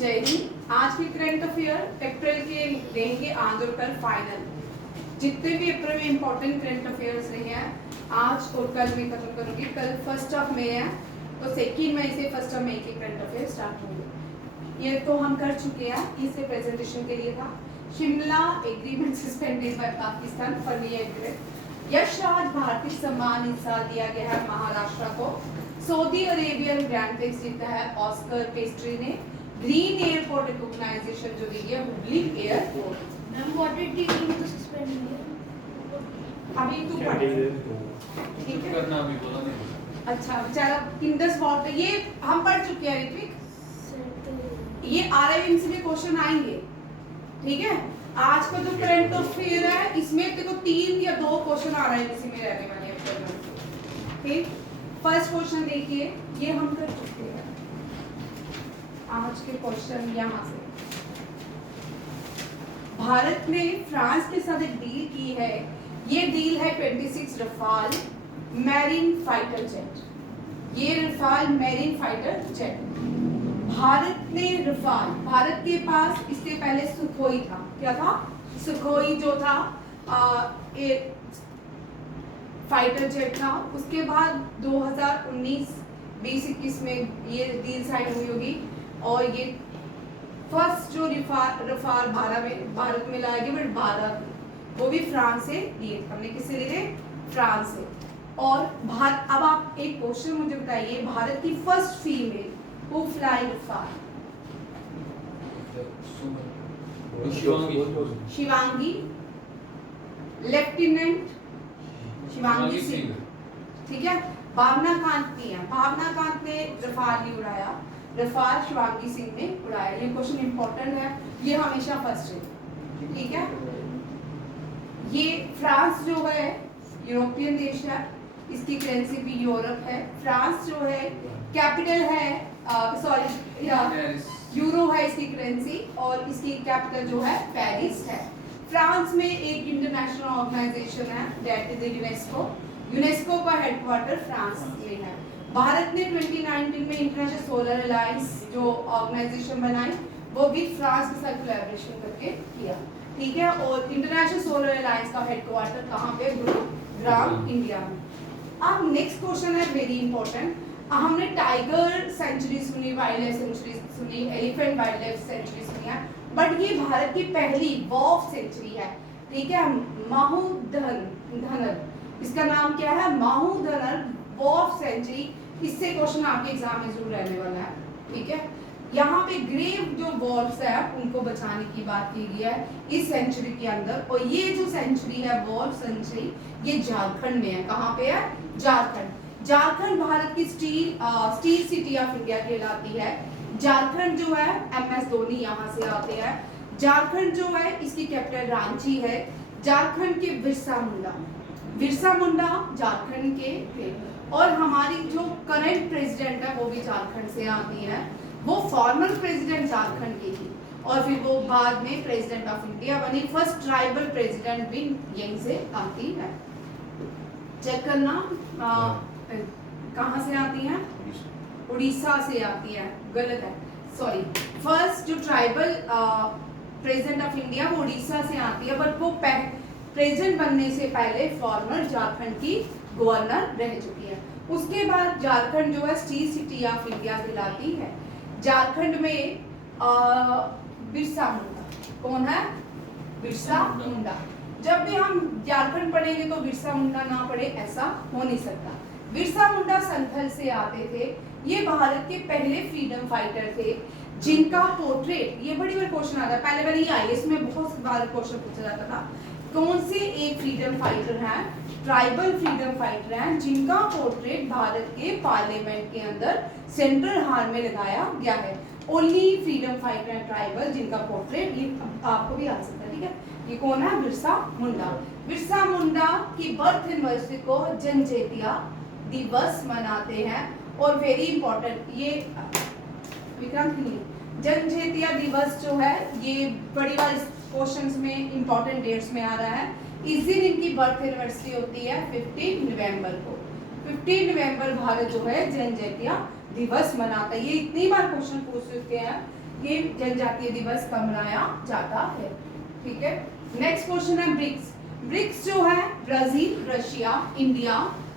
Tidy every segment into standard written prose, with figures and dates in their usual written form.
जय हिंद। आज के करंट अफेयर अप्रैल के रहेंगे आज और कल फाइनल। जितने भी अप्रैल में इंपॉर्टेंट करंट अफेयर्स रहे हैं आज और कल में खत्म करूंगी। कल 1 मई है तो 2 मई से 1 मई के करंट अफेयर स्टार्ट होंगे। ये तो हम कर चुके हैं, इसे प्रेजेंटेशन के लिए था। Shimla agreement suspended by Pakistan funny agreement. Yashraj भारतीय सम्मान इस साल दिया गया है महाराष्ट्र को। सऊदी अरेबियन ग्रैंड प्रिक्स जीता है ऑस्कर पेस्ट्री ने। ग्रीन एयरपोर्ट रिकॉग्नाइजेशन जो दी है Hubli airport. Ma'am what did the mean to suspend me? अभी तू पढ़ ठीक है करना अभी बोला नहीं। अच्छा बेचारा इंडस वाटर ये हम पढ़ चुके हैं ऋत्विक। ये आरआईएमसी में क्वेश्चन आएंगे, ठीक है। आज का जो करंट अफेयर है इसमें देखो 3 या 2 क्वेश्चन आरआईएमसी में रहने वाले हैं। ठीक, फर्स्ट क्वेश्चन देखिए, ये हम कर चुके हैं। आज के क्वेश्चन यहाँ से, भारत ने फ्रांस के साथ एक डील की है। ये डील है 26 रफाल मैरीन फाइटर जेट। ये Rafale marine fighter jet Bharat ने रफाल, भारत के पास इससे पहले सुखोई था। क्या था? सुखोई जो था एक फाइटर जेट था। उसके बाद 2019-20-21 में ये डील साइन हुई होगी और ये फर्स्ट जो रफाल भारत में लाया गया बट भारत वो भी फ्रांस से लिए। हमने किससे लिए? फ्रांस से। और अब आप एक क्वेश्चन मुझे बताइए, भारत की first female who fly Rafale? Shivangi lieutenant Shivangi Singh, ठीक है। भावना कांत नहीं है, भावना कांत ने रफाल नहीं उड़ाया, रफाल शिवांगी सिंह ने उड़ाया। ये क्वेश्चन इंपॉर्टेंट है, ये हमेशा फर्स्ट है, ठीक है। ये फ्रांस जो है यूरोपियन देश है, इसकी करेंसी भी यूरोप है। फ्रांस जो है कैपिटल है यूरो है इसकी करेंसी और इसकी कैपिटल जो है पेरिस है। फ्रांस में एक इंटरनेशनल ऑर्गेनाइजेशन है दैट इज यूनेस्को। यूनेस्को का हेडक्वार्टर फ्रांस में है। भारत ने 2019 में इंटरनेशनल सोलर अलायंस जो ऑर्गेनाइजेशन बनाई वो विद फ्रांस के साथ कोलैबोरेशन करके किया, ठीक है। और इंटरनेशनल सोलर अलायंस का हेडक्वार्टर कहाँ पे? गुरुग्राम, इंडिया में। अब नेक्स्ट क्वेश्चन है वेरी इंपॉर्टेंट। हमने टाइगर सेंचुरी सुनी, वाइल्ड लाइफ सेंचुरी सुनी, एलिफेंट वाइल्ड लाइफ सेंचुरी सुनी है, बट ये भारत की पहली वॉफ सेंचुरी है, ठीक है। माहूधनर, इसका नाम क्या है? माहूधनर वॉफ सेंचुरी। इससे क्वेश्चन आपके एग्जाम में जरूर रहने वाला है, ठीक है। यहाँ पे ग्रेव जो वॉल्व्स है उनको बचाने की बात की गई है इस सेंचुरी के अंदर। और ये जो सेंचुरी है वॉल्व सेंचुरी, ये झारखंड में है। कहाँ पे है? झारखंड। झारखंड भारत की स्टील सिटी ऑफ इंडिया कहलाती है। झारखंड जो है MS धोनी यहाँ से आते हैं। झारखंड जो है इसकी कैपिटल रांची है। झारखंड के बिरसा मुंडा झारखंड के थे। और हमारी जो करंट प्रेसिडेंट है वो भी झारखंड से आती है। वो फॉर्मर प्रेसिडेंट झारखंड की थी और फिर वो बाद में प्रेसिडेंट ऑफ इंडिया बनी। फर्स्ट ट्राइबल प्रेसिडेंट भी यहीं से आती है। चेक करना कहाँ से आती हैं? उड़ीसा से आती है। गलत है, सॉरी। फर्स्ट जो ट्राइबल प्रेसिडेंट ऑफ इंडिया वो उड़ीसा से आती है, बट वो प्रेसिडेंट बनने से पहले फॉर्मर झारखंड की गवर्नर रह चुकी है। उसके बाद झारखंड जो है स्टील सिटी ऑफ इंडिया कहलाती है। झारखंड में बिरसा मुंडा कौन है? बिरसा मुंडा। जब भी हम झारखंड पढ़ेंगे तो बिरसा मुंडा ना पढ़े ऐसा हो नहीं सकता। बिरसा मुंडा संथल से आते थे। ये भारत के पहले फ्रीडम फाइटर थे जिनका पोर्ट्रेट, ये बड़ी बार क्वेश्चन आता है, पहले ये IAS में बहुत बार क्वेश्चन पूछा जाता था, कौन से एक फ्रीडम फाइटर हैं, ट्राइबल फ्रीडम फाइटर हैं जिनका पोर्ट्रेट भारत के पार्लियामेंट के अंदर सेंट्रल हॉल में लगाया गया है। ओनली फ्रीडम फाइटर है ट्राइबल जिनका पोर्ट्रेट, ये आपको भी आ सकता है, ठीक है। ये कौन है? बिरसा मुंडा। बिरसा मुंडा की बर्थ एनिवर्सरी को जनजातीय दिवस मनाते हैं। और वेरी इंपॉर्टेंट, ये विक्रांत नहीं, जनजातीय दिवस जो है ये बड़ी बार क्वेश्चंस में इंपॉर्टेंट डेट्स में आ रहा है। इस दिन इनकी बर्थ एनिवर्सरी होती है 15 नवंबर को। 15 नवंबर भारत जो है जनजातीय दिवस मनाता है? ये इतनी बार क्वेश्चन पूछ चुके हैं, ये जनजातीय दिवस कब मनाया जाता है? ठीक है, नेक्स्ट क्वेश्चन है ब्रिक्स। ब्रिक्स जो है Brazil, Russia, India,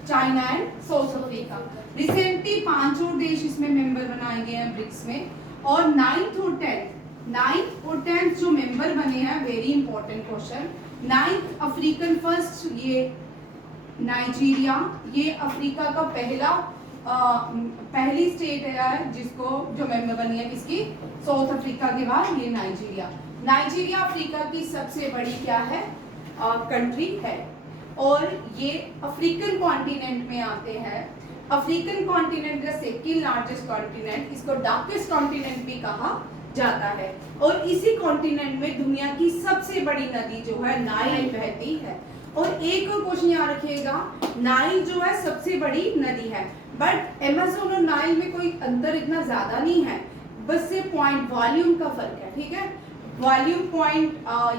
China and south Africa. Recently 5 और देश इसमें मेंबर बनाए गए हैं ब्रिक्स में। और 9th और 10th जो मेंबर बने हैं, very important question. 9th African first, ये नाइजीरिया, ये अफ्रीका का पहली स्टेट है जिसको जो मेंबर बनी है, किसकी? साउथ अफ्रीका के बाद ये नाइजीरिया। नाइजीरिया अफ्रीका की सबसे बड़ी क्या है? कंट्री है। और ये अफ्रीकन कॉन्टिनेंट में आते हैं। अफ्रीकन कॉन्टिनेंट का सेकंड लार्जेस्ट कॉन्टिनेंट, इसको डार्केस्ट कॉन्टिनेंट भी कहा जाता है। और इसी कॉन्टिनेंट में दुनिया की सबसे बड़ी नदी जो है नाइल बहती है। और एक और क्वेश्चन याद रखिएगा, नाइल जो है सबसे बड़ी नदी है, बट अमेज़न और नाइल में कोई अंतर इतना ज्यादा नहीं है, बस से पॉइंट वॉल्यूम का फर्क है। ठीक है, वॉल्यूम पॉइंट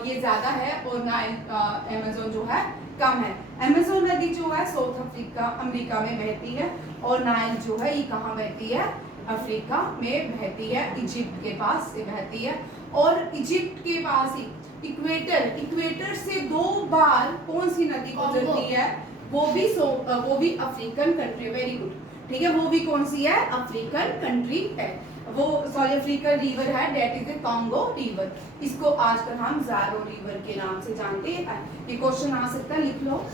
ये ज्यादा है और नाइल अमेज़न जो है कम है। अमेज़न नदी जो है साउथ अमेरिका में बहती है, और नाइल जो है ये कहाँ बहती है? अफ्रीका में बहती है, इजिप्ट के पास से बहती है। और इजिप्ट के पास ही इक्वेटर से 2 बार कौन सी नदी गुजरती है? वो भी अफ्रीकन कंट्री। वेरी गुड, ठीक है, वो भी कौन सी है? अफ्रीकन कंट्री है वो, सॉरी अफ्रीकन रिवर है, that is the Congo river. इसको आजकल हम ज़ारो रिवर के नाम से जानते हैं। ये क्वेश्चन आ सकता है, लिख लो।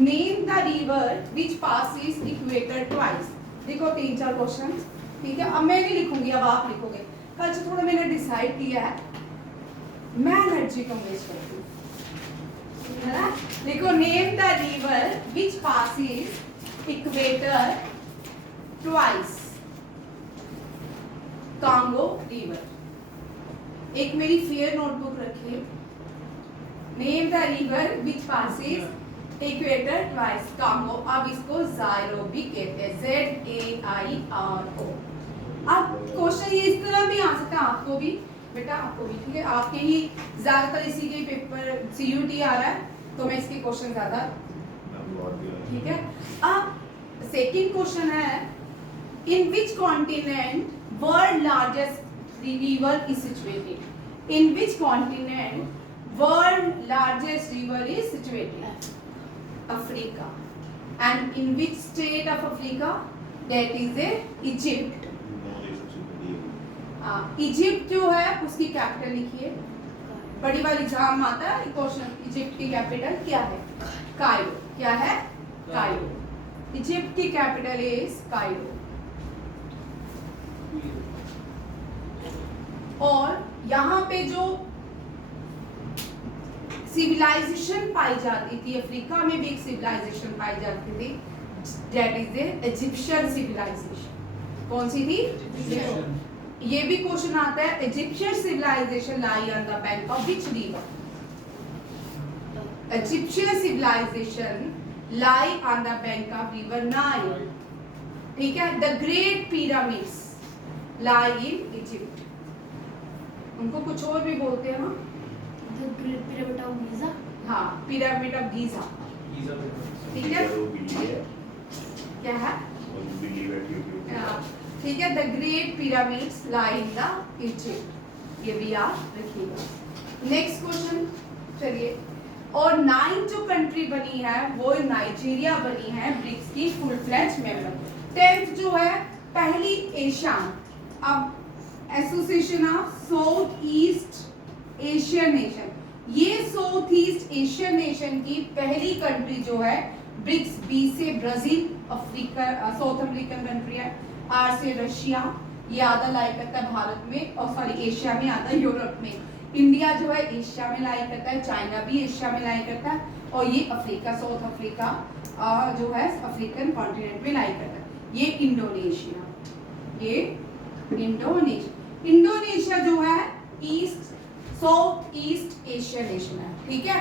Name the river which passes equator twice. देखो 3-4 क्वेश्चन, ठीक है। अब मैं नहीं लिखूंगी, अब आप लिखोगे। कल से थोड़ा मैंने डिसाइड किया है, मैं एनर्जी कम वेस्ट करती हूँ, है ना? देखो, name the river which passes equator twice. Congo river. एक मेरी फेयर नोटबुक रखिए। Name the river which passes equator twice, Congo. अब इसको ज़ाइरो भी कहते हैं, ZAIRO। अब क्वेश्चन ये इस तरह भी आ सकता है, आपको भी बेटा, आपको भी, ठीक है। आपके ही ज्यादातर इसी के पेपर CUT आ रहा है, तो मैं इसके क्वेश्चन ज्यादा, ठीक है। अब सेकंड क्वेश्चन है, in which continent world largest river is situated? In which continent world largest river is situated? Africa. And in which state of Africa? That is a Egypt. Egypt जो है उसकी capital लिखिए, बड़ी वाली exam आता है question. Egypt की capital क्या है? कायरो। क्या है? कायरो। इजिप्ट की कैपिटल इज कायरो। और यहाँ पे जो सिविलाइजेशन पाई जाती थी, अफ्रीका में भी एक सिविलाइजेशन पाई जाती थी, that is the Egyptian civilisation. कौन सी थी? ये भी क्वेश्चन आता है, Egyptian civilisation lie on the bank of which river? Egyptian civilisation lie on the bank of river Nile, ठीक है। The great pyramids lie in Egypt. उनको कुछ और भी बोलते हैं ना? The Great Pyramid of Giza. हाँ, पिरामिड ऑफ गीजा, ठीक है। क्या है? हाँ, ठीक है। The great pyramids lie in the Egypt, ये भी याद रखिएगा। नेक्स्ट क्वेश्चन, चलिए। और 9 जो कंट्री बनी है वो नाइजीरिया बनी है ब्रिक्स की फुल फ्लैज मेंबर। 10th जो है पहली एशियन, अब association of South East Asian nation, ये साउथ ईस्ट एशियन नेशन की पहली कंट्री जो है ब्रिक्स। B से Brazil, Africa south American country है। R से रशिया, ये आधा लाई करता है भारत में, और सॉरी एशिया में, आधा यूरोप में। इंडिया जो है एशिया में लाई करता है, चाइना भी एशिया में लाई करता है, और ये अफ्रीका, साउथ अफ्रीका जो है अफ्रीकन कॉन्टिनेंट में लाई करता है। ये इंडोनेशिया, ये इंडोनेशिया जो है east south east Asia nation है, ठीक है।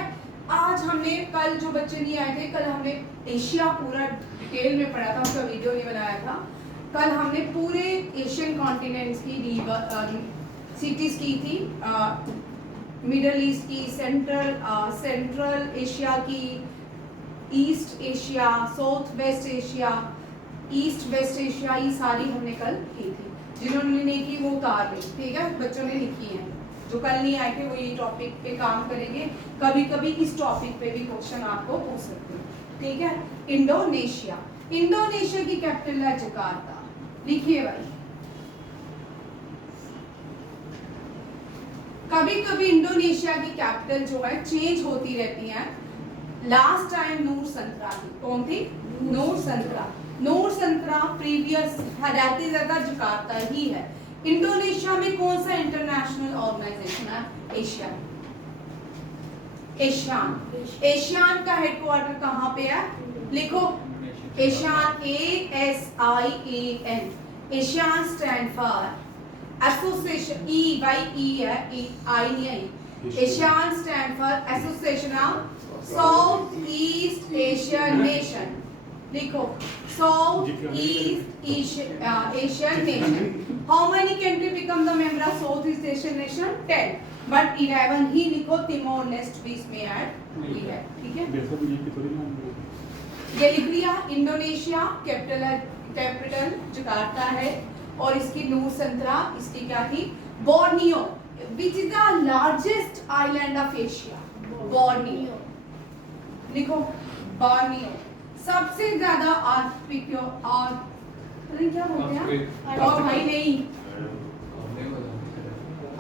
आज हमने, कल जो बच्चे नहीं आए थे, कल हमने एशिया पूरा डिटेल में पढ़ा था, उसका वीडियो नहीं बनाया था। कल हमने पूरे एशियन कॉन्टिनेंट्स की सिटीज की थी, मिडल ईस्ट की, सेंट्रल एशिया की, east Asia, south west Asia, east west Asia, ये सारी हमने कल की थी। जिन्होंने नहीं की वो उतार ली, ठीक है, बच्चों ने लिखी है। जो कल नहीं आए थे वो ये टॉपिक पे काम करेंगे। कभी कभी इस टॉपिक पे भी क्वेश्चन आपको पूछ सकते हैं, ठीक है। इंडोनेशिया, इंडोनेशिया की कैपिटल है जकार्ता। लिखिए भाई, कभी कभी इंडोनेशिया की कैपिटल जो है चेंज होती रहती है। लास्ट टाइम नूर संतरा थी, कौन थी? नूर संतरा। नूर संतरा प्रीवियस रहती ज्यादा जकार्ता ही है। इंडोनेशिया में कौन सा इंटरनेशनल ऑर्गेनाइजेशन है? एशियन। एशियान, एशियान का हेडक्वार्टर कहाँ पे है? लिखो, ASEAN, ASIAN। ASEAN stand for association, EYE है, आई नहीं I. ASEAN stand for association of South East Asian nation. लिखो, South East Asian nation. How many country become the member of South East Asian nation? 10, but 11 ही लिखो, Timor लेस्ट भी इसमें add हुई है, ठीक है। ये लिख लिया। इंडोनेशिया कैपिटल जकार्ता है और इसकी नूर संतरा, इसकी क्या थी? Borneo, which is the largest island of Asia. Borneo लिखो, बोर्नियो सबसे ज्यादा क्या बोलते हैं? और भाई नहीं,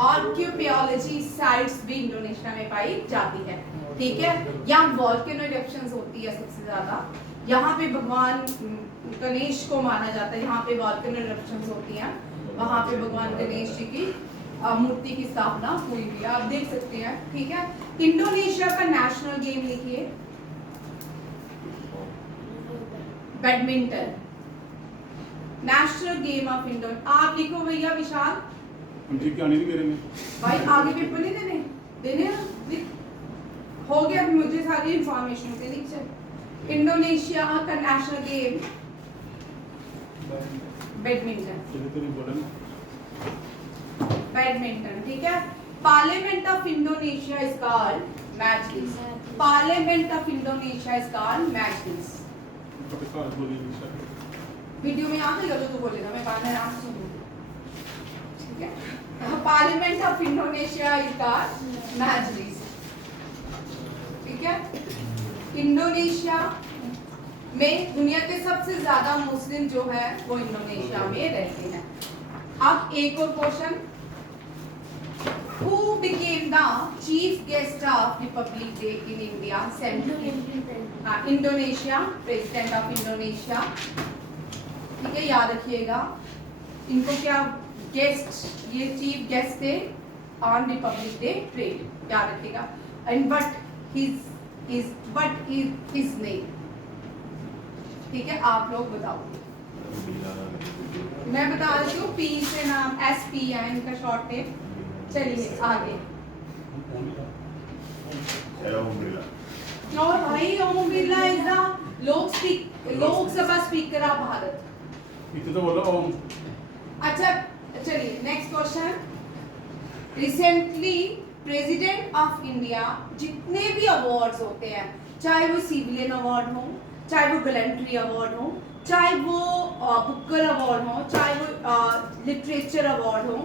आर्कियोलॉजी साइट्स भी इंडोनेशिया में पाई जाती है, ठीक है। यहाँ वोल्केनो इरप्शंस होती है सबसे ज्यादा। यहाँ पे भगवान गणेश को माना जाता है, यहाँ पे वोल्केनो इरप्शंस होती हैं, वहाँ पे भगवान गणेश जी की मूर्ति की स्थापना हुई हुई है, आप देख सकते हैं, ठीक है। इंडोनेशिया का नेशनल गेम लिखिए, badminton. National game of Indonesia, आप लिखो भैया विशाल। जी क्या नहीं करेंगे भाई, आगे पेपर नहीं देने देने ना, हो गया मुझे सारी इंफॉर्मेशन से। लिख चल, इंडोनेशिया का नेशनल गेम बैडमिंटन। बैडमिंटन, ठीक है। Parliament of Indonesia is called Majlis. Parliament of Indonesia is called Majlis. Video में आ गया तो बोलेगा, मैं बाद में आराम से सुनूंगी, ठीक है। Parliament of Indonesia is called Majlis, ठीक है। इंडोनेशिया में दुनिया के सबसे ज्यादा मुस्लिम जो है वो इंडोनेशिया में रहते हैं। अब एक और question, Who became the chief guest of Republic Day in India? Indonesia, president of Indonesia, ठीक है, याद रखिएगा। इनको क्या गेस्ट, ये चीफ गेस्ट थे ऑन रिपब्लिक डे परेड, याद रखिएगा। And what is his name? ठीक है, आप लोग बताओ। मैं बता देती हूँ, पी से नाम SP है इनका शॉर्ट नेम। चलिए आगे। और भाई Om Birla is the Lok Sabha speaker of Bharat. इतना तो बोला ओम। अच्छा चलिए next question. Recently president of India जितने भी अवार्ड्स होते हैं, चाहे वो सिविलियन अवार्ड हो, चाहे वो गैलेंट्री अवार्ड हो, चाहे वो बुकर अवार्ड हो, चाहे वो लिटरेचर अवार्ड हो,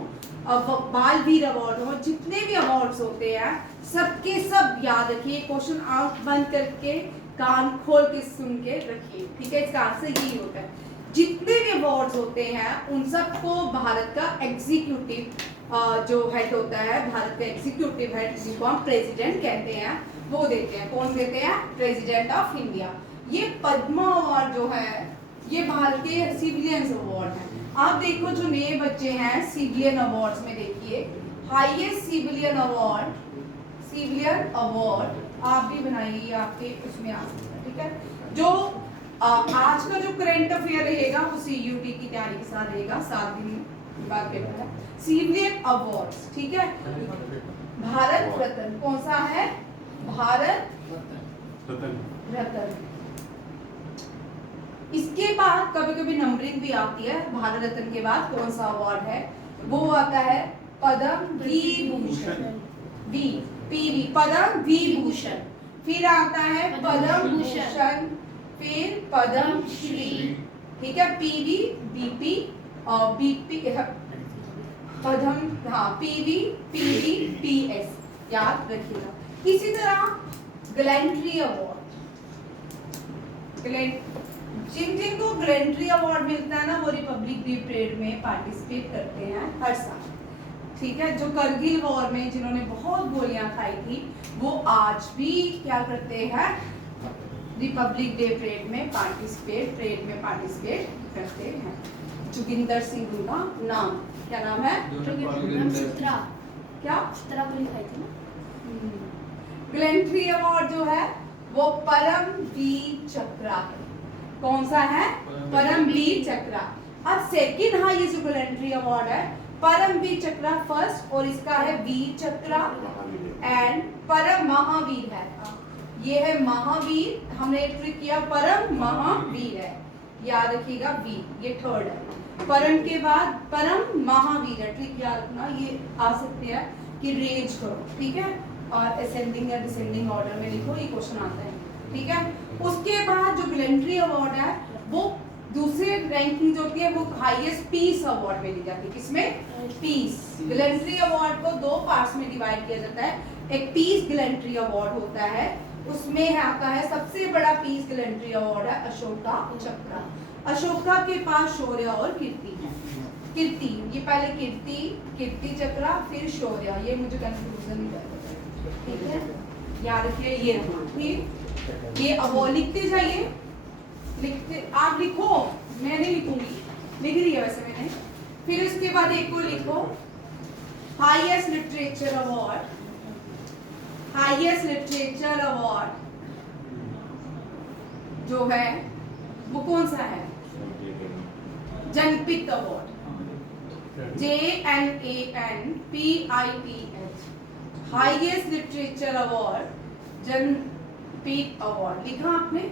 बालवीर अवार्ड हो, जितने भी अवार्ड्स होते हैं सबके सब याद रखिए। क्वेश्चन आंख बंद करके कान खोल के सुन के रखिए, ठीक है। इसका आंसर यही होता है, जितने भी अवार्ड्स होते हैं उन सबको भारत का एग्जीक्यूटिव जो हेड होता है, भारत का एग्जीक्यूटिव हेड जिसको हम प्रेसिडेंट कहते हैं, वो देते हैं। कौन देते हैं? President of India. ये पद्मा अवार्ड जो है ये भारत के सिविलियंस अवार्ड है। आप देखो जो नए बच्चे हैं सिविलियन अवार्ड्स में, देखिए हाईएस्ट सिविलियन अवार्ड आप भी बनाइए, आपके उसमें आ सकता है, ठीक है। जो आज का जो करंट अफेयर रहेगा वो CUT की तैयारी के साथ रहेगा, 7 दिन बाद पेपर है। सिविलियन अवार्ड्स, ठीक है। भारत रत्न कौन सा है? भारत रत्न। इसके बाद कभी कभी नंबरिंग भी आती है, भारत रत्न के बाद कौन सा अवार्ड है? वो आता है पद्म विभूषण, पद्म विभूषण। फिर आता है पद्म भूषण, फिर पद्म श्री, ठीक है, पीवी, बीपी और बीपी पदम, हाँ पीवी, पीवी, पीएस याद रखिएगा। इसी तरह ग्लैंट्री अवार्ड, जिन जिनको ग्लैंट्री अवार्ड मिलता है ना वो रिपब्लिक डे परेड में पार्टिसिपेट करते हैं हर साल, ठीक है। जो करगिल वॉर में जिन्होंने बहुत गोलियां खाई थी वो आज भी क्या करते हैं, रिपब्लिक डे परेड में पार्टिसिपेट करते हैं। जोगिंदर सिंह उनका नाम, क्या नाम है? चित्रा क्या? चित्रा गोली खाई थी ना। ग्लैंट्री अवार्ड जो है वो परमवीर चक्र है। कौन सा है? परमवीर चक्र। अब सेकंड हाईएस्ट ग्लैंट्री अवार्ड है परमवीर चक्र फर्स्ट, और इसका है वीर चक्र एंड परम महावीर है। ये है महावीर, हमने ट्रिक किया, परम महावीर है, याद रखिएगा वीर ये थर्ड है। परम के बाद परम महावीर है, ट्रिक याद रखना, ये आ सकते हैं कि रेंज करो, ठीक है, और असेंडिंग या डिसेंडिंग ऑर्डर में लिखो, ये क्वेश्चन आता है, ठीक है। उसके बाद जो ग्लैंट्री अवार्ड है वो दूसरे रैंकिंग जो होती है वो हाईएस्ट पीस अवार्ड में दी जाती है। किसमें? पीस। ग्लैंट्री अवार्ड को दो पार्ट्स में डिवाइड किया जाता है। एक पीस ग्लैंट्री अवार्ड होता है, उसमें है आता है सबसे बड़ा पीस ग्लैंट्री अवार्ड है अशोका चक्र। अशोका के पास शौर्य और कीर्ति है। कीर्ति, ये पहले कीर्ति चक्र फिर शौर्य, ये मुझे कंफ्यूजन नहीं करता, ठीक है, याद रखिए। ये फिर ये अवार्ड लिखते जाइए, लिखते आप लिखो, मैं नहीं लिखूंगी, लिख रही है वैसे मैंने। फिर उसके बाद एक को लिखो highest literature award, highest literature award जो है वो कौन सा है? Jnanpith award, JNANPITH, highest literature award Jnanpith award. लिखा आपने?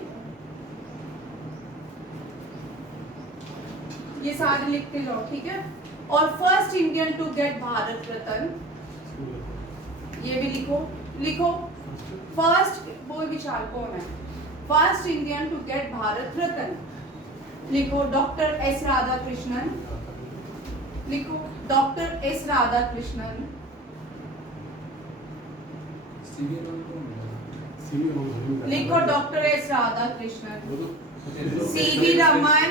ये सारे लिखते जाओ, ठीक है। और first Indian to get Bharat Ratna, ये भी लिखो। फर्स्ट, वो विशाल कौन है? First Indian to get Bharat Ratna लिखो डॉक्टर एस राधाकृष्णन, लिखो डॉक्टर एस राधाकृष्णन। लिखो doctor S Radhakrishnan. CV Raman,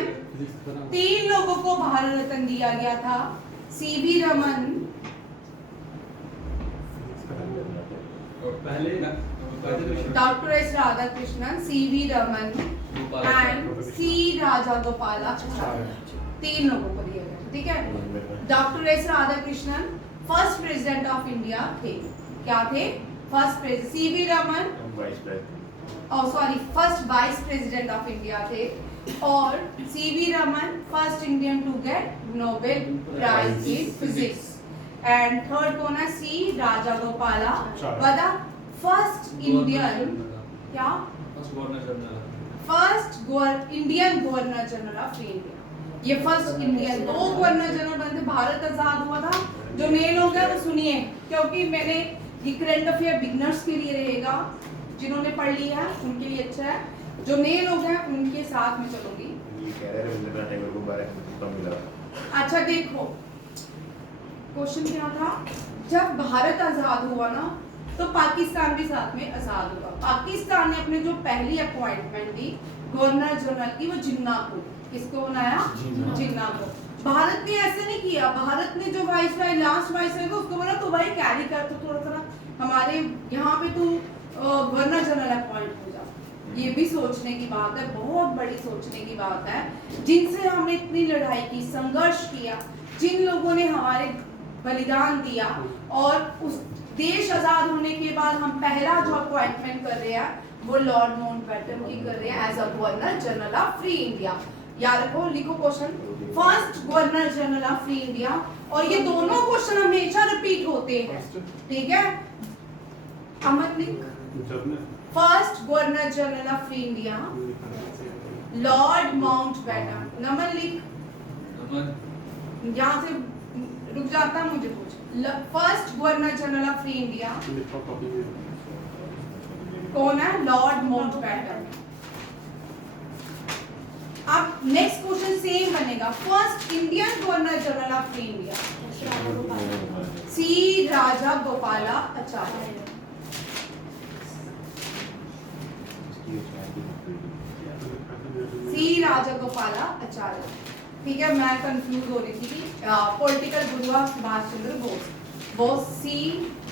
3 लोगों को भारत रत्न दिया गया था। CV Raman, doctor S Radhakrishnan, CV Raman and C Rajagopalachari, 3 लोगों को दिया गया, ठीक है। Doctor S Radhakrishnan first president of India थे। क्या थे? First president. CV Raman first vice president of India थे, और CV Raman first Indian to get Nobel prize in physics. And third कौन है? सी राजागोपालाचारी, फर्स्ट इंडियन, क्या? First Indian governor general of India. ये first Indian, 2 governor general बनते, भारत आजाद हुआ था। जो नए लोग हैं वो सुनिए, क्योंकि मैंने ये करंट अफेयर बिगनर्स के लिए रहेगा, जिन्होंने पढ़ लिया है उनके लिए अच्छा है, जो नए लोग हैं उनके साथ में चलूंगी। ये कह रहे हैं रविंद्रनाथ टैगोर को 12 कम मिला। अच्छा देखो क्वेश्चन क्या था, जब भारत आजाद हुआ ना तो पाकिस्तान भी साथ में आजाद हुआ। पाकिस्तान ने अपने जो पहली अपॉइंटमेंट दी गवर्नर जनरल की, वो जिन्ना को, किसको बनाया? जिन्ना को। भारत ने ऐसे नहीं किया, भारत ने जो वाइसराय, लास्ट वाइसराय था उसको बोला तो भाई कैरी कर, तो थोड़ा सा हमारे यहाँ पे तू गवर्नर जनरल अपॉइंट हो जा। ये भी सोचने की बात है, बहुत बड़ी सोचने की बात है। जिनसे हमने इतनी लड़ाई की, संघर्ष किया, जिन लोगों ने हमारे बलिदान दिया, और उस देश आजाद होने के बाद हम पहला जो अपॉइंटमेंट कर रहे हैं वो लॉर्ड माउंटबेटन की कर रहे हैं as a governor general of free India. याद रखो, लिखो question, first governor general of free India. और ये दोनों क्वेश्चन हमेशा रिपीट होते हैं, ठीक है। अमन लिख, first governor general of free India lord Mountbatten. Naman लिख, यहाँ से रुक जाता, मुझे पूछ। First governor general of free India कौन है? Lord Mountbatten. अब नेक्स्ट क्वेश्चन सेम बनेगा, first Indian governor general of India, C Raja Gopala Acharya. C Raja Gopala Acharya. ठीक है, मैं कंफ्यूज हो रही थी कि political Guru of Subhash Chandra Bose, Bose सी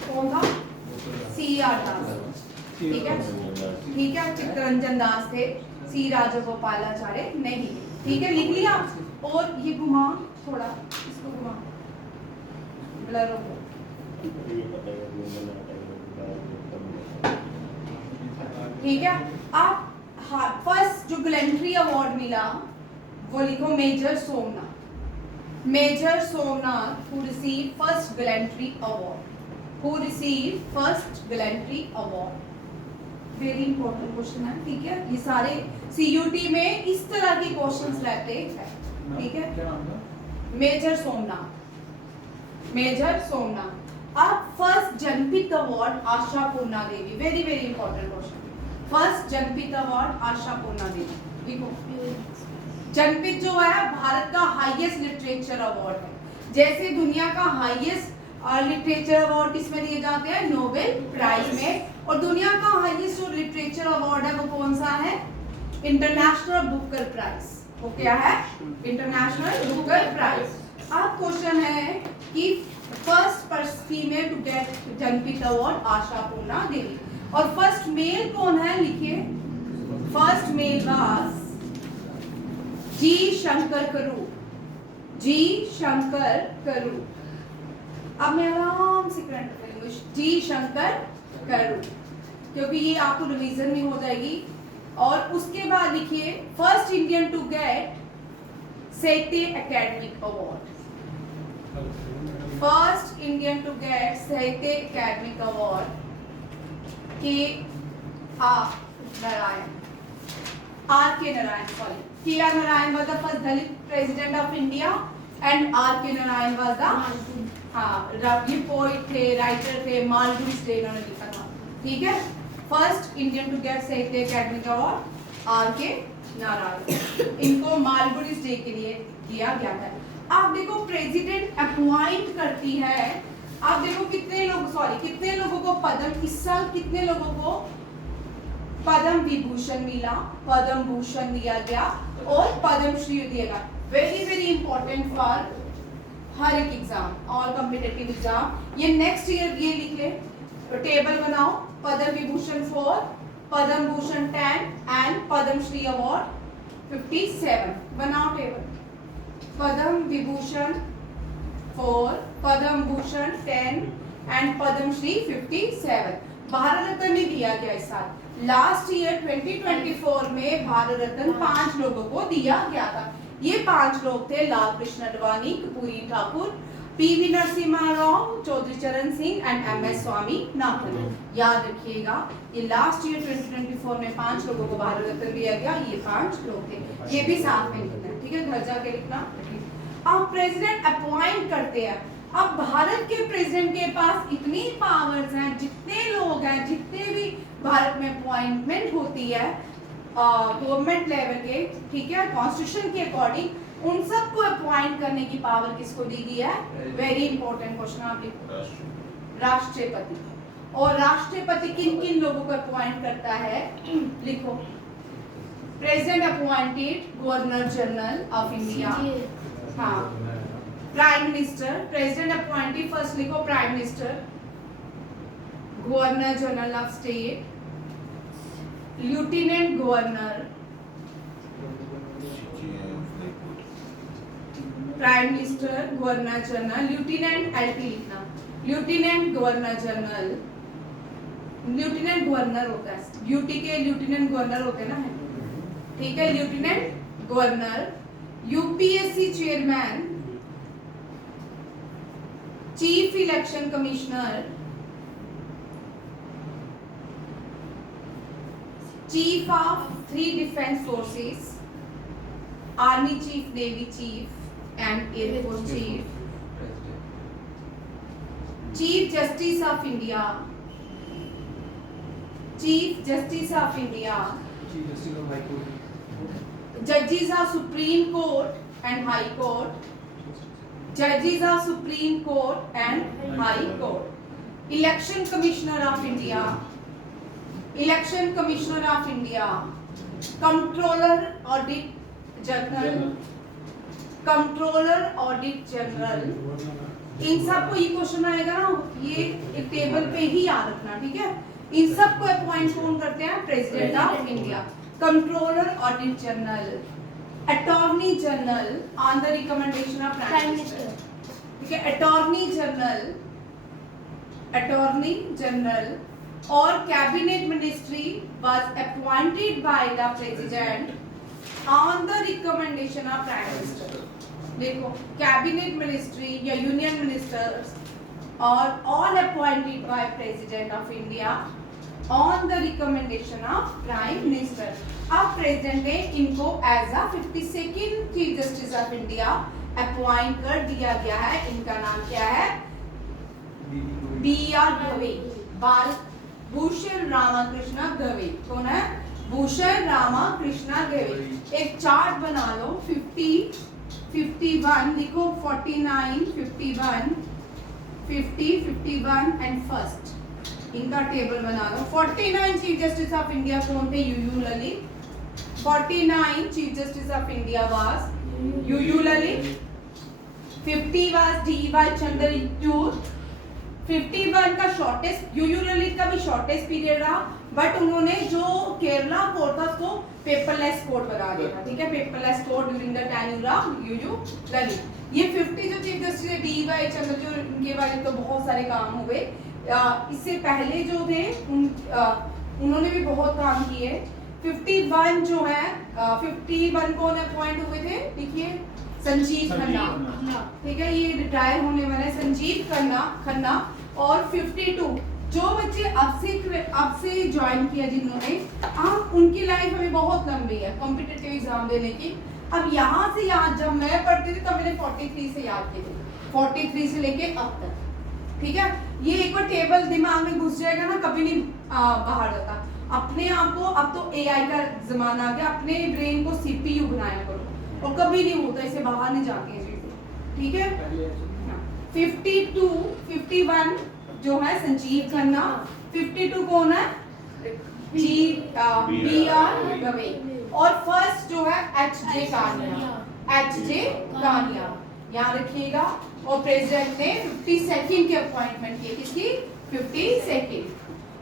कौन था, सी आर दास। ठीक है, ठीक है, चित्तरंजन दास थे, सी राजा गोपालाचार्य नहीं। ठीक है, लिख लिया। और ये घुमा थोड़ा, इसको घुमा, ब्लर हो। ठीक है, आप फर्स्ट जो गैलेंट्री अवार्ड मिला वो लिखो major Somnath. Major Somnath who receive first gallantry award, who receive first gallantry award. Very important question है। ठीक है, ये सारे सीयूटी में इस तरह के क्वेश्चंस रहते हैं। ठीक है, मेजर सोमनाथ, मेजर सोमनाथ। अब first Jnanpith award Asha Purna Devi, very very important question. First Jnanpith award Asha Purna Devi. देखो, जनपीत जो है भारत का हाईएस्ट लिटरेचर अवार्ड है। जैसे दुनिया का हाईएस्ट लिटरेचर अवार्ड किसमें दिए जाते हैं, नोबेल प्राइज में। और दुनिया का हाईएस्ट जो लिटरेचर अवार्ड है वो कौन सा है, इंटरनेशनल बुकर प्राइज। वो क्या है, इंटरनेशनल बुकर प्राइज। अब क्वेश्चन है कि first female to get Jnanpith award Asha Purna Devi, और फर्स्ट मेल कौन है, लिखिए। First male was G Shankar Kurup, G Shankar करू। अब मैं आराम से करंट करूंगी, जी शंकर करू, क्योंकि ये आपको रिवीजन में हो जाएगी। और उसके बाद लिखिए first Indian to get Sahitya academic award, first Indian to get Sahitya academic award K R Narayan, R K Narayan, sorry, K R Narayan was the first Dalit president of India and R K Narayan was the, हाँ, ये poet थे, writer थे, Malgudi day इन्होंने लिखा था। ठीक है, first Indian to get Sahitya academic award are K Narayan, इनको मालगुडी डे के लिए दिया गया था। आप देखो प्रेसिडेंट अपॉइंट करती है, आप देखो कितने लोग, सॉरी कितने लोगों को पद्म, इस साल कितने लोगों को पद्म विभूषण मिला, पद्म भूषण दिया गया और पद्म श्री दिया गया। वेरी वेरी इंपॉर्टेंट फॉर हर एक एग्जाम, ऑल कॉम्पिटिटिव एग्जाम। ये नेक्स्ट ईयर ये लिख ले, टेबल बनाओ, पद्म विभूषण 4, पद्म भूषण 10 एंड पद्म श्री अवार्ड 57। बनाओ टेबल, पद्म विभूषण 4, पद्म भूषण 10 एंड पद्म श्री 57। भारत रत्न भी दिया गया इस साल। लास्ट ईयर 2024 में भारत रत्न 5 लोगों को दिया गया था। ये 5 लोग थे लाल कृष्ण अडवाणी, कपूरी ठाकुर, पीवी नरसिम्हा राव, चौधरी चरण सिंह एंड एमएस स्वामीनाथन। याद रखिएगा, ये लास्ट ईयर 2024 में 5 लोगों को भारत रत्न दिया गया, ये 5 लोग थे। ये भी साथ में लिखना है, ठीक है, घर जाके लिखना। अब प्रेसिडेंट अपॉइंट करते हैं। अब भारत के प्रेसिडेंट के पास इतनी पावर्स हैं, जितने लोग हैं, जितने भी भारत में अपॉइंटमेंट होती है गवर्नमेंट लेवल के, ठीक है, कॉन्स्टिट्यूशन के अकॉर्डिंग, उन सबको अपॉइंट करने की पावर किसको दी गई है? वेरी इंपॉर्टेंट क्वेश्चन आप लिखो, राष्ट्रपति। और राष्ट्रपति किन किन लोगों को अपॉइंट करता है? लिखो, president appointed governor general of India, हाँ, prime minister, president appointed, first लिखो prime minister, governor general of state, lieutenant governor, prime minister, governor general, lieutenant LT लिखना, lieutenant governor general, lieutenant governor होता है, UT के lieutenant governor होते हैं ना, ठीक है, lieutenant governor, UPSC chairman, chief election commissioner, chief of 3 defence forces, army chief, navy chief and Air Force Chief, Chief Justice of India, Chief Justice of India, Chief Justice of High Court, Judges are Supreme Court and High Court. Judges are Supreme Court and High Court. Election Commissioner of India. Election Commissioner of India. Comptroller Audit General. Comptroller Audit General. इन सबको ये question आएगा ना, ये एक table पे ही याद रखना, ठीक है। इन सबको अपॉइंट कौन करते हैं? President of India. Controller audit general, attorney general on the recommendation of prime minister, ठीक है। अटॉर्नी जनरल और cabinet ministry was appointed by the president on the recommendation of prime minister. देखो, कैबिनेट मिनिस्ट्री या union ministers और all appointed by president of India on the recommendation of prime minister. अब president ने इनको as a 52nd chief justice of India appoint कर दिया गया है। इनका नाम क्या है? B.R. दवे, बाल भूषण रामाकृष्ण दवे। कौन है? भूषण रामाकृष्ण दवे। एक चार्ट बना लो, 50, 51 लिखो, 49, 51, 50, 51 एंड फर्स्ट, इनका टेबल बना लो। 49 चीफ जस्टिस ऑफ इंडिया कौन थे? U U Lalit. 49 chief justice of India was U U Lalit. 50 was D.Y. Chandrachud. 51 का शॉर्टेस्ट, यूयू ललित का भी शॉर्टेस्ट पीरियड रहा, बट उन्होंने जो केरला कोर्ट था उसको पेपरलेस कोर्ट बना दिया था, ठीक है। Paperless court during the tenure of U U Lalit. ये 50 जो चीफ जस्टिस है D.Y. चंद्रचूड़, उनके बारे में तो बहुत सारे काम हुए। इससे पहले जो थे उन्होंने भी बहुत काम किए। 51 जो है, 51 कौन अपॉइंट हुए थे? देखिए, संजीव खन्ना, ठीक है, ये रिटायर होने वाले संजीव खन्ना। और 52 जो बच्चे अब से ज्वाइन किया जिन्होंने, अब उनकी लाइफ अभी बहुत लंबी है कॉम्पिटिटिव एग्जाम देने की। अब यहाँ से याद, जब मैं पढ़ती थी तब मैंने 43 से याद किए थे, 43 से लेके अब तक, ठीक है। ये एक बार टेबल दिमाग में घुस जाएगा ना, कभी नहीं बाहर जाता। अपने आप को, अब तो AI का जमाना आ गया, अपने ब्रेन को CPU बनाया करो, और कभी नहीं होता, इसे बाहर नहीं जाती है, ठीक है। 52, 51 जो है संजीव खन्ना। 52 कौन है? B.R. दवे। और फर्स्ट जो है H.J. कानिया, यहाँ रखिएगा। और प्रेसिडेंट ने 52nd की अपॉइंटमेंट की, किसकी? 52nd।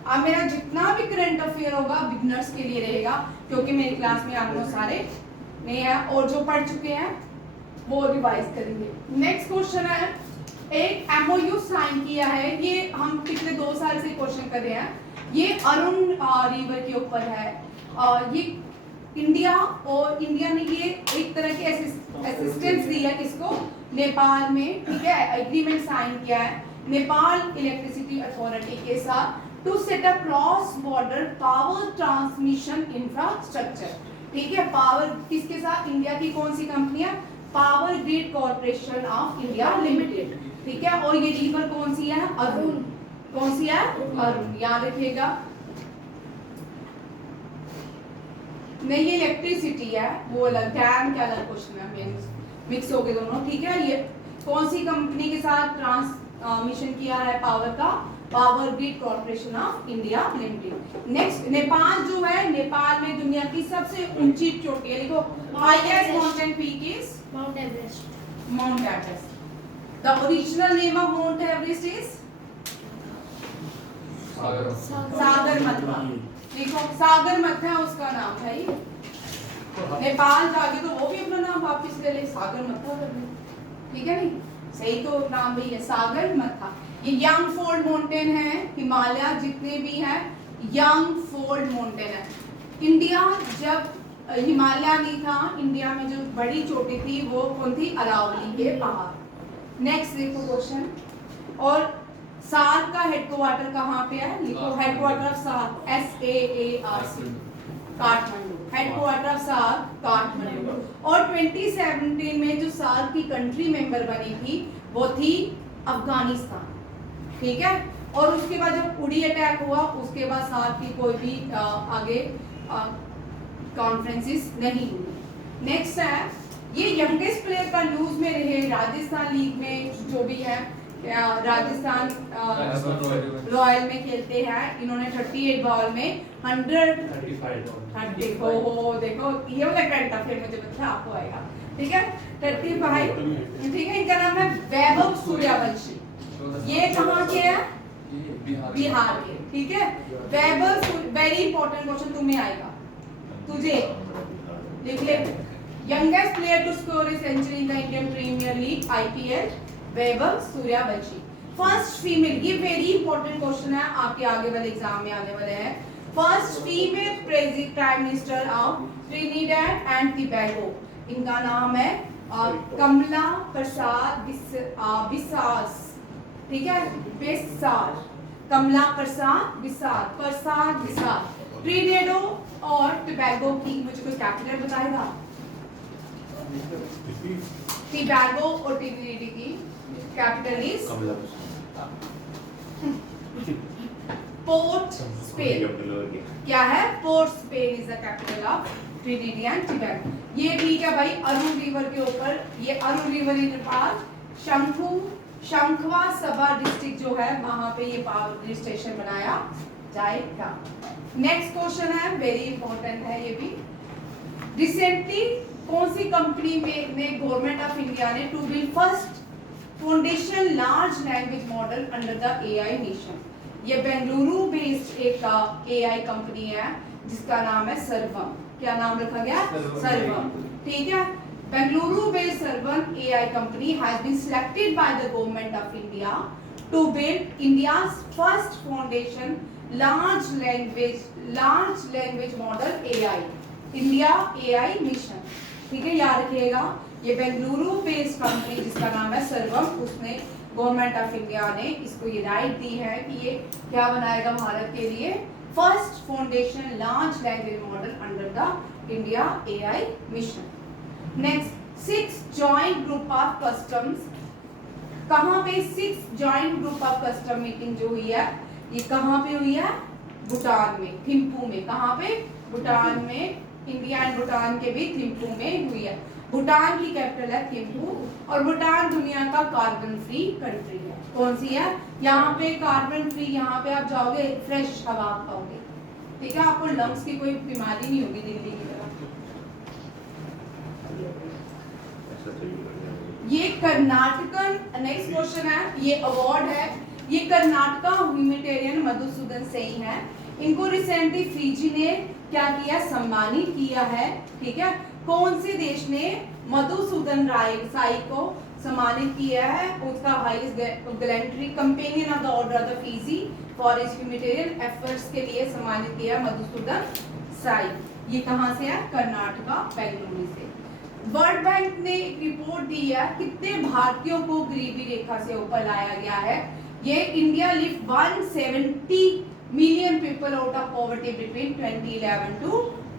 अब मेरा जितना भी करंट अफेयर होगा बिगनर्स के लिए रहेगा, क्योंकि मेरी क्लास में आप लोग सारे नए हैं और जो पढ़ चुके हैं वो रिवाइज करेंगे। नेक्स्ट क्वेश्चन है, एक MOU साइन किया है, ये हम पिछले 2 साल से क्वेश्चन कर रहे हैं। ये अरुण रिवर के ऊपर है। ये इंडिया ने ये एक तरह की असिस्टेंस दी है किसको? नेपाल में, ठीक है। एग्रीमेंट साइन किया है नेपाल इलेक्ट्रिसिटी अथॉरिटी के साथ to set up cross border power transmission infrastructure, ठीक है। पावर किसके साथ? इंडिया की कौन सी कंपनी है? Power grid corporation of India limited, ठीक है। और ये रिवर कौन सी है? अरुण। कौन सी है? अरुण, याद रखिएगा। नहीं, ये इलेक्ट्रिसिटी है, वो अलग, डैम क्या अलग क्वेश्चन है, मिक्स हो गए दोनों, ठीक है। ये कौन सी कंपनी के साथ ट्रांसमिशन किया है पावर का? Power grid corporation of India limited. Next, Nepal जो है, नेपाल में दुनिया की सबसे ऊंची चोटी है, देखो, highest mountain peak is Mount Everest. Mount Everest. The original name of Mount Everest is Sagarmatha. देखो, सागरमथा उसका नाम है। नेपाल जाके तो वो भी अपना नाम वापस ले ले, सागरमथा कर ले, ठीक है। नहीं, सही तो नाम भी है सागरमथा। ये यंग फोल्ड माउंटेन है, हिमालय जितने भी हैं यंग फोल्ड माउंटेन है। इंडिया जब हिमालय नहीं था, इंडिया में जो बड़ी चोटी थी वो कौन थी? अरावली के पहाड़। नेक्स्ट देखो क्वेश्चन, और सार्क का हेडक्वार्टर कहाँ पे है? लिखो, headquarter of SAARC, SAARC, Kathmandu. Headquarter of SAARC Kathmandu. और 2017 में जो सार्क की कंट्री मेंबर बनी थी वो थी अफगानिस्तान, ठीक है। और उसके बाद जब उड़ी अटैक हुआ, उसके बाद सार्क की कोई भी आगे कॉन्फ्रेंसेस नहीं हुई। नेक्स्ट है ये यंगेस्ट प्लेयर का न्यूज में रहे राजस्थान लीग में जो भी है राजस्थान रॉयल में खेलते हैं। इन्होंने 38 बॉल में 130 हो देखो ये वाला करंट अफेयर मुझे पता आपको आएगा, ठीक है। 35, ठीक है। इनका नाम है वैभव सूर्यवंशी। ये कहाँ के है? बिहार के, ठीक है। वैभव, वेरी इंपॉर्टेंट क्वेश्चन तुम्हें आएगा, तुझे लिख ले। Youngest player to score a century in the Indian premier league IPL, Vaibhav Suryavanshi. First female, ये वेरी इंपॉर्टेंट क्वेश्चन है, आपके आगे वाले एग्जाम में आने वाले हैं। First female prime minister of Trinidad and Tobago, इनका नाम है कमला प्रसाद बिसास, ठीक है। बिसास, कमला प्रसाद बिसास। ट्रिनिडेड और टोबैगो की मुझे कोई कैपिटल बताएगा? टोबैगो और ट्रिनिडेड की कैपिटल इज पोर्ट स्पेन। क्या है? Port Spain is the capital of Trinidad and Tobago. ये भी क्या भाई, अरुण रिवर के ऊपर, ये अरुण रिवर के पास शंखवा सभा डिस्ट्रिक्ट जो है वहां पे ये पावर स्टेशन बनाया जाएगा। नेक्स्ट क्वेश्चन है, वेरी इंपॉर्टेंट है ये भी। रिसेंटली कौन सी कंपनी में गवर्नमेंट ऑफ इंडिया ने to build first foundation large language model under the AI mission? ये बेंगलुरु बेस्ड एक AI कंपनी है जिसका नाम है सर्वम। क्या नाम रखा गया? सर्वम, ठीक है। Bengaluru based Servan AI company has been selected by the government of India to build India's first foundation large language model AI, India AI mission, ठीक है। याद रखिएगा ये बेंगलुरु बेस्ड कंपनी जिसका नाम है सर्वम, उसने गवर्नमेंट ऑफ इंडिया ने इसको ये राइट दी है कि ये क्या बनाएगा भारत के लिए? First foundation large language model under the India AI mission. Next, 6 joint group of customs, कहाँ पे 6 joint group of custom meeting जो हुई है ये कहाँ पे हुई है? भूटान में, थिम्पू में। कहाँ पे? भूटान में। इंडिया एंड भूटान के भी थिम्पू में हुई है। भूटान की कैपिटल है थिम्पू और भूटान दुनिया का कार्बन फ्री कंट्री है। कौन सी है? यहाँ पे कार्बन फ्री, यहाँ पे आप जाओगे फ्रेश हवा पाओगे, ठीक है। आपको लंग्स की कोई बीमारी नहीं होगी दिल्ली की तरह। ये कर्नाटकन, नेक्स्ट क्वेश्चन है, ये अवार्ड है, ये कर्नाटका ह्यूमैनिटेरियन मधुसूदन सही है। इनको रिसेंटली फिजी ने क्या किया? सम्मानित किया है, ठीक है। कौन से देश ने मधुसूदन राय साई को सम्मानित किया है? उसका highest gallantry companion of the order of the Fiji for his humanitarian efforts के लिए सम्मानित किया मधुसूदन साई। ये कहाँ से है? कर्नाटका, बेंगलुरु से। वर्ल्ड बैंक ने एक रिपोर्ट दी है कितने भारतीयों को गरीबी रेखा से ऊपर लाया गया है। ये India lift 170 million people out of poverty between 2011 to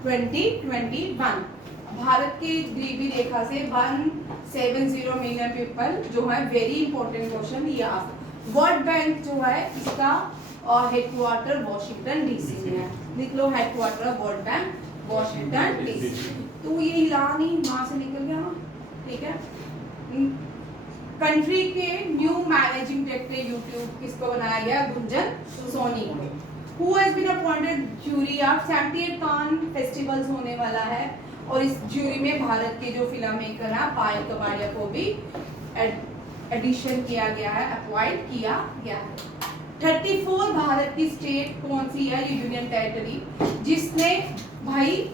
2021। Bharat की गरीबी रेखा से 170 मिलियन पीपल जो है, वेरी इंपॉर्टेंट क्वेश्चन ये आ सकता। वर्ल्ड बैंक जो है इसका हेडक्वार्टर वॉशिंगटन DC में है। लिख लो headquarter of World Bank Washington DC। तो ये हिला नहीं, वहां से निकल गया, ठीक है। कंट्री के न्यू मैनेजिंग डायरेक्टर यूट्यूब किसको बनाया गया? गुंजन सोनी को। Who has been appointed jury of 78 Cannes festivals होने वाला है और इस ज्यूरी में भारत के जो फिल्म मेकर है पायल कबाड़िया को भी एडिशन किया गया है, अपॉइंट किया गया है। 34 भारत की स्टेट कौन सी है? ये यूनियन टेरिटरी जिसने भाई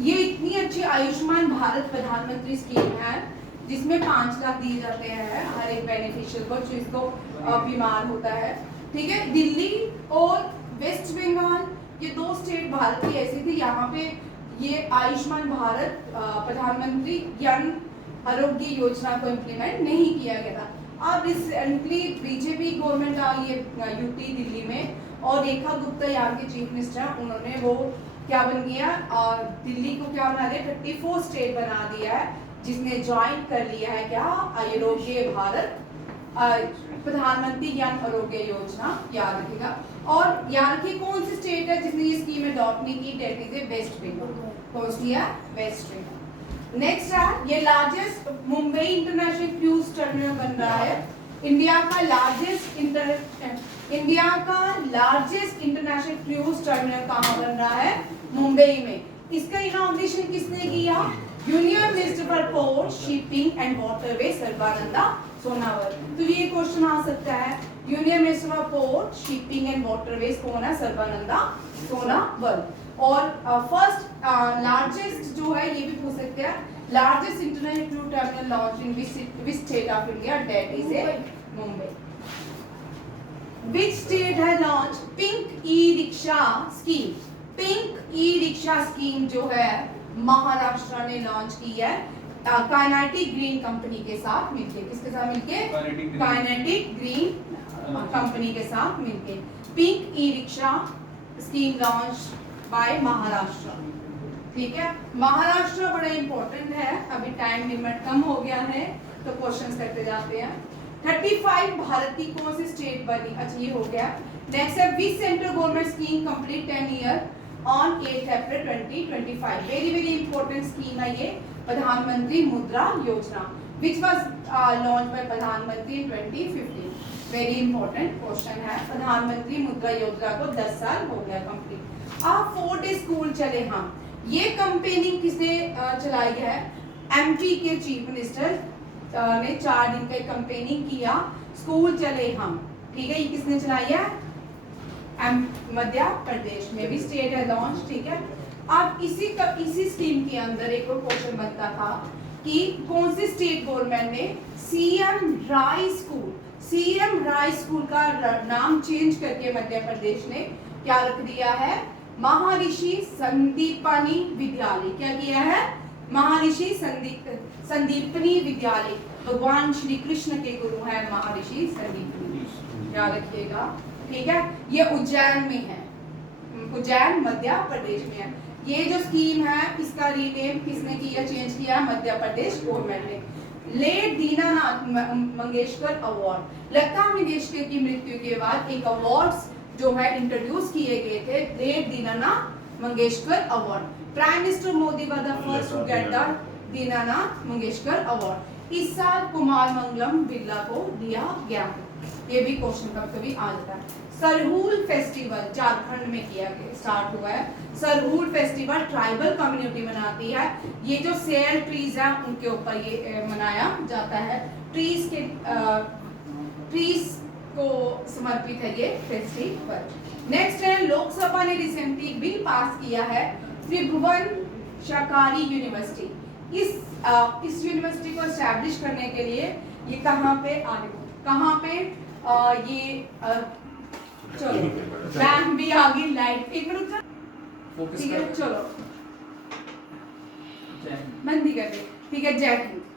ये इतनी अच्छी आयुष्मान भारत प्रधानमंत्री स्कीम है जिसमें 5 लाख दिए जाते हैं हर एक बेनिफिशियल को जिसको बीमार होता है, ठीक है। दिल्ली और वेस्ट बंगाल ये 2 स्टेट भारत की ऐसी थी यहाँ पे ये आयुष्मान भारत प्रधानमंत्री जन आरोग्य योजना को इम्प्लीमेंट नहीं किया गया था। अब रिसेंटली बीजेपी गवर्नमेंट आई है यूटी दिल्ली में और रेखा गुप्ता यहाँ के चीफ मिनिस्टर, उन्होंने वो क्या बन गया और दिल्ली को क्या बना दिया? 34 स्टेट बना दिया है जिसने ज्वाइन कर लिया है क्या? आरोग्य भारत प्रधानमंत्री जन आरोग्य योजना, याद रखिएगा। और याद रखिए कौन सी स्टेट है जिसने ये स्कीम अडॉप्ट नहीं की, that is a West Bengal. कौन सी है? वेस्ट बंगाल। नेक्स्ट है, ये largest Mumbai international cruise terminal बन रहा है। इंडिया का लार्जेस्ट इंटरनेशनल क्रूज टर्मिनल कहाँ बन रहा है? मुंबई में। इसका इनॉग्रेशन किसने किया? Union minister for port, shipping and waterway Sarbananda Sonowal. तो ये क्वेश्चन आ सकता है, union minister for port, shipping and waterways कौन है? सर्बानंदा सोनावल। और फर्स्ट लार्जेस्ट जो है ये भी पूछ सकते हैं, largest international cruise terminal launch in which state of India, that is a Mumbai. Which state has launched Pink E-Rickshaw scheme? Pink E-Rickshaw scheme जो है महाराष्ट्र ने लॉन्च की है काइनेटिक ग्रीन कंपनी के साथ मिलके। किसके साथ मिलके? काइनेटिक ग्रीन कंपनी के साथ मिलके। Pink e-rickshaw scheme launch by Maharashtra. ठीक है, महाराष्ट्र बड़ा इंपॉर्टेंट है। अभी टाइम लिमिट कम हो गया है तो क्वेश्चंस करते जाते हैं। 35 भारत की कौन सी स्टेट बनी? अच्छा ये हो गया। नेक्स्ट है, which central government scheme complete 10 year on 8 April 2025। Very very important scheme है ये, प्रधानमंत्री मुद्रा योजना, विच वाज लॉन्च बाय प्रधानमंत्री इन 2015। वेरी इंपॉर्टेंट क्वेश्चन है। प्रधानमंत्री मुद्रा योजना को 10 साल हो गया कंप्लीट। 4 डे स्कूल चले हम, ये कैंपेनिंग किसने चलाई है? एमपी के चीफ मिनिस्टर ने 4 दिन का कैंपेनिंग किया, स्कूल चले हम। ठीक है, ये किसने चलाई है? मध्य प्रदेश में भी स्टेट है लॉन्च। ठीक है, अब इसी स्कीम के अंदर एक और क्वेश्चन बनता था कि कौन सी स्टेट गवर्नमेंट ने सीएम राय स्कूल का नाम चेंज करके मध्य प्रदेश ने क्या रख दिया है? महर्षि संदीपनी विद्यालय। क्या किया है? महर्षि संदीपनी विद्यालय। भगवान श्री कृष्ण के गुरु है महर्षि संदीपनी, याद रखिएगा। ठीक है, ये उज्जैन में है, उज्जैन मध्य प्रदेश में है। ये जो स्कीम है इसका रीनेम किसने किया, चेंज किया? मध्य प्रदेश गवर्नमेंट ने। लेट दीनानाथ मंगेशकर अवार्ड, लता मंगेशकर की मृत्यु के बाद एक अवार्ड्स जो है इंट्रोड्यूस किए गए थे, late Dinanath Mangeshkar award. Prime minister Modi was the first to get the Dinanath Mangeshkar award. इस साल कुमार मंगलम बिरला को दिया गया। ये भी क्वेश्चन कभी आ जाता है। सरहुल फेस्टिवल झारखंड में किया गया, स्टार्ट हुआ है। सरहुल फेस्टिवल ट्राइबल कम्युनिटी मनाती है। ये जो सेल ट्रीज है उनके ऊपर ये मनाया जाता है। ट्रीज को समर्पित है ये फेस्टिवल। नेक्स्ट है, लोकसभा ने रिसेंटली बिल पास किया है त्रिभुवन शाकारी यूनिवर्सिटी। इस यूनिवर्सिटी को एस्टैब्लिश करने के लिए ये कहाँ पे ये चलो बैंक भी आ गई, लाइट एक मिनट था। ठीक है, चलो बंदी कर दे। ठीक है, जय हिंद।